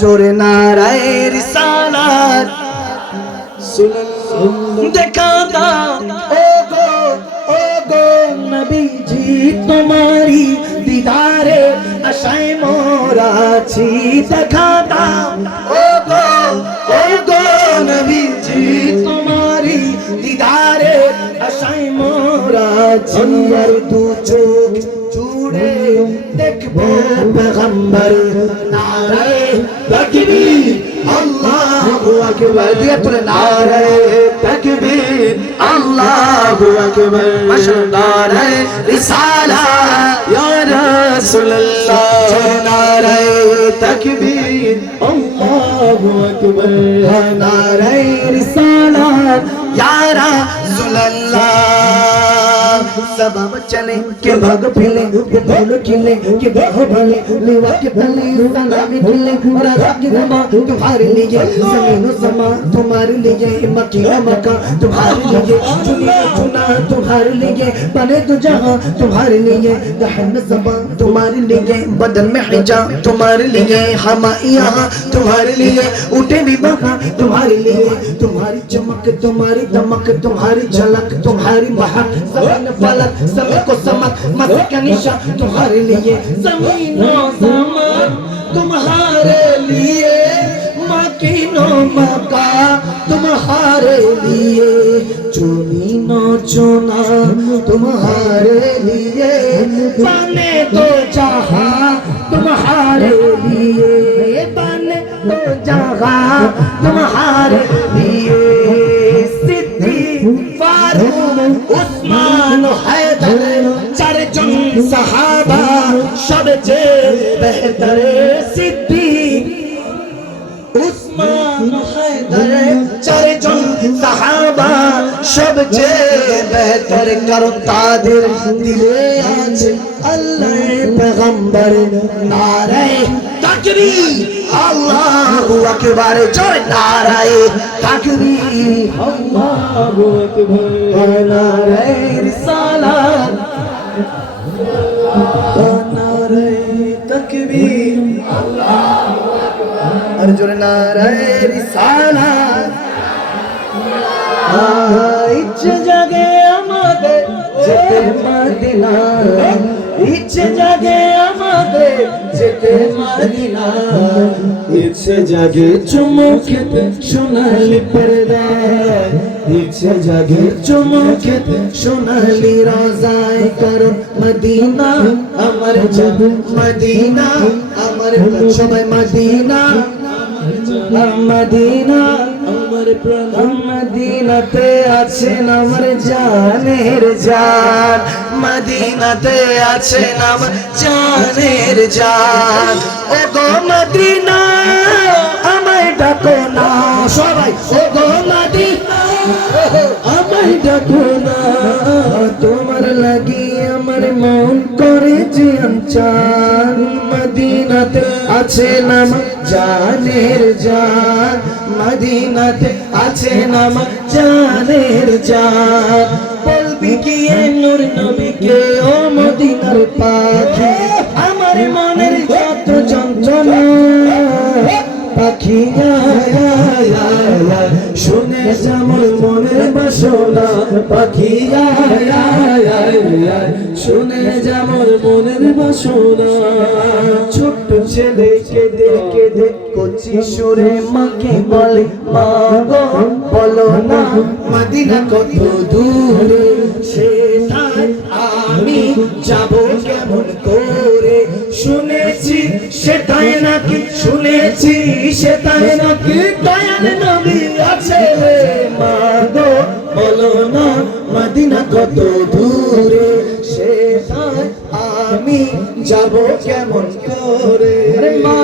জোরে নারায় রিসালাত দেখা দাও। ও ও গো নবীজি তোমারি দিদারে আশায় মোরাছি দেখা দাও। ও গো ও গো নবীজি তোমারি দিদারে আশায় মোরাছি আর দু চোখ জুড়ে দেখব পেগম্বর নারায় তাকবীর। আল্লাহু আকবার। দিয়ে তুলে নারায় তাকবীর। আল্লাহু আকবার। মাশাআল্লাহ রিসালাত ইয়া রাসূলুল্লাহ। নারায় তাকবীর। আল্লাহু আকবার। নারায় রিসালাত ইয়া রাসূলুল্লাহ। सबब चले, के भग फिले, के भूल के भले लेवा के भले तुम्हारे लिए ज़मीन समा, तुम्हारे लिए मक्का मक्का, तुम्हारे लिए चुना तुम्हारे लिए बने तो जहाँ, तुम्हारे लिए दहन सबा तुम्हारे लिए बदन में हिजाब तुम्हारे लिए हम यहाँ, तुम्हारे लिए उठे भी बहा तुम्हारे लिए, तुम्हारी चमक, तुम्हारी दमक, तुम्हारी झलक, तुम्हारी महक सबन फलक समय को समक मत का निशा तुम्हारे लिए जमीनों जमान तुम्हारे लिए मकीनो मका तुम्हारे लिए चुनीनो चुना तुम्हारे लिए बने तो जहाँ तुम्हारे लिए बने तो जहाँ तुम्हारे लिए উসমান হায়দার চারজন সাহাবা সবচেয়ে বেহতর সিদ্দিক। উসমান হায়দার চারজন সাহাবা সবচেয়ে বেহতর কারণ তাদের দিলে আছে আল্লাহ পেগম্বর নারায় তাকবীর। আল্লাহু আকবার জয় নারায়ে তাকবীর। আল্লাহু আকবার নারায়ে রিসালাত নারায়ে তাকবীর। আর জোরে নারায়ে রিসালাত ইচ্ছে জাগে আমাদের যেতে মদিনা ইচ্ছে জাগে আমাদের যেতে মদিনা ইচ্ছে জাগে চুমুকেতে সোনালি পর্দা ইচ্ছে জাগে চুমুকেতে সোনালি রাজায়। কারণ মদিনা আমার যাব মদিনা আমার সবাই মদিনা মদিনা। আমার প্রাণ মদিনাতে আছেন আমার জানের জান? মদিনাতে আছেন আমার জানের জান। ও গো মদিনা, আমায় ডাকো না। সবাই ও গো মদিনা, আমায় ডাকো না। তোমার লাগি আমার মন করে যে চান। মদিনাতে আছে নাম জানের জান। মদিনাতে আছে নাম চাঁদের চাঁদ। বলবি কি নূর নবীকে ও মদিনার পাখি? আমার মনের যত যন্ত্রণা। শুনে যেমন মনের বাসনা। পাখি শুনে যেমন মনের বাসনা। ছোট্ট ছেলে কেঁদে কেঁদে কচি সুরে মাকে বলে বলো না, মদিনা কত দূরে? আমি যাব কেমন করে? শুনেছি সেটাই নাকি শুনেছি সেটাই নাকি দয়াল নবী আছে রে মা বলো না মদিনা কত দূরে? সেটাই আমি যাব কেমন করে? আরে মা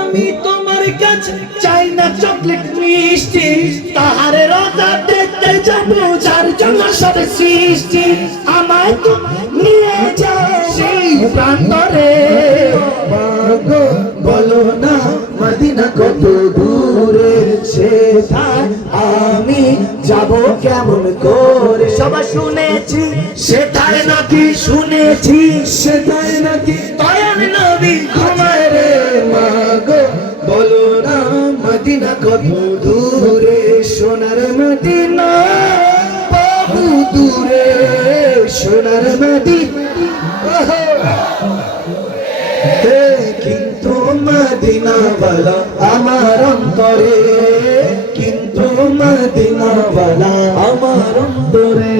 আমি তোমার কাছে চাই না চকলেট মিষ্টি। তাহারে রাজা দেখতে যাব যার জন্য সব সৃষ্টি আমায় তো নিয়ে যাও। সেই প্রান্তরে কত দূরে সেটাই আমি যাব কেমন করে? সবাই শুনেছি সেটাই নাকি শুনেছি। সেটাই নাকি দয়াল নবী ঘুমায় রে মা গো বলো মদিনা কত দূরে? সোনার মদিনা বহু দূরে, সোনার মদিনা মদিনাওয়ালা, আমার অন্তরে। কিন্তু মদিনাওয়ালা, আমার অন্তরে।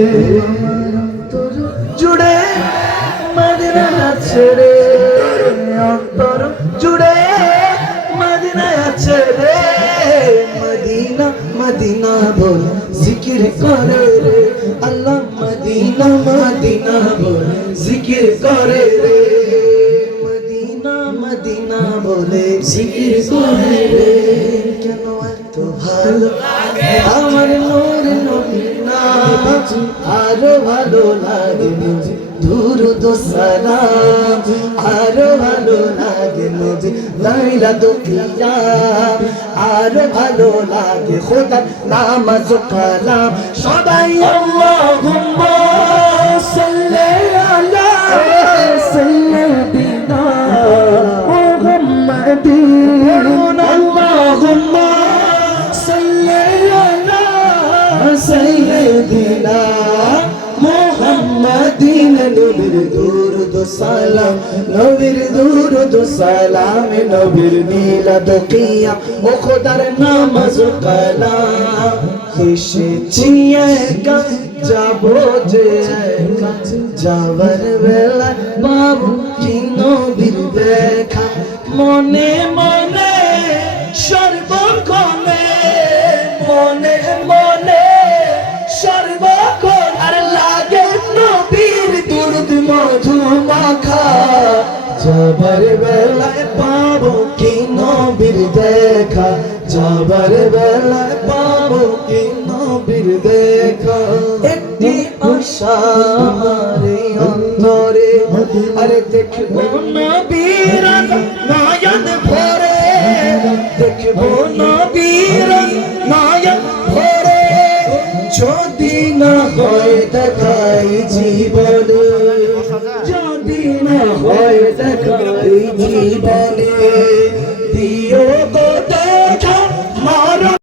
জুড়ে মদিনা রে অন্তর জুড়ে মদিনা রে মদিনা মদিনা বল, জিকির করে রে। আল্লাহ মদিনা মদিনা বল, জিকির করে রে। বলে, জিকির কেন এত ভালো? আমার নূর নবীনা আরও ভালো লাগে দুরুদ সালাম, আরও ভালো লাগে নবী লাইলা দুকিয়া আরও ভালো লাগে খোদা নামাজ কালাম। সবাই আল্লাহুম্মা মুহাম্মাদিন নবীর দুরুদ সালাম, নবীর দুরুদ সালাম, নবীর মিলাদ কিয়াম, ও খোদার নামাজ কালাম। এসেছি একা, যাব যে যাবার বেলা বাবু কি নবীর দেখা, মনে মাখা, যাবার বেলায় পাবো কি নবীর দেখা? যাবার বেলায় পাবো কি নবীর দেখা? একটি আশা অন্তরে, আরে দেখব নবীর নয়ন ভরে। দেখব নবীর নয়ন ভরে। যদি না হয় দেখাই জীবন হয় জীবন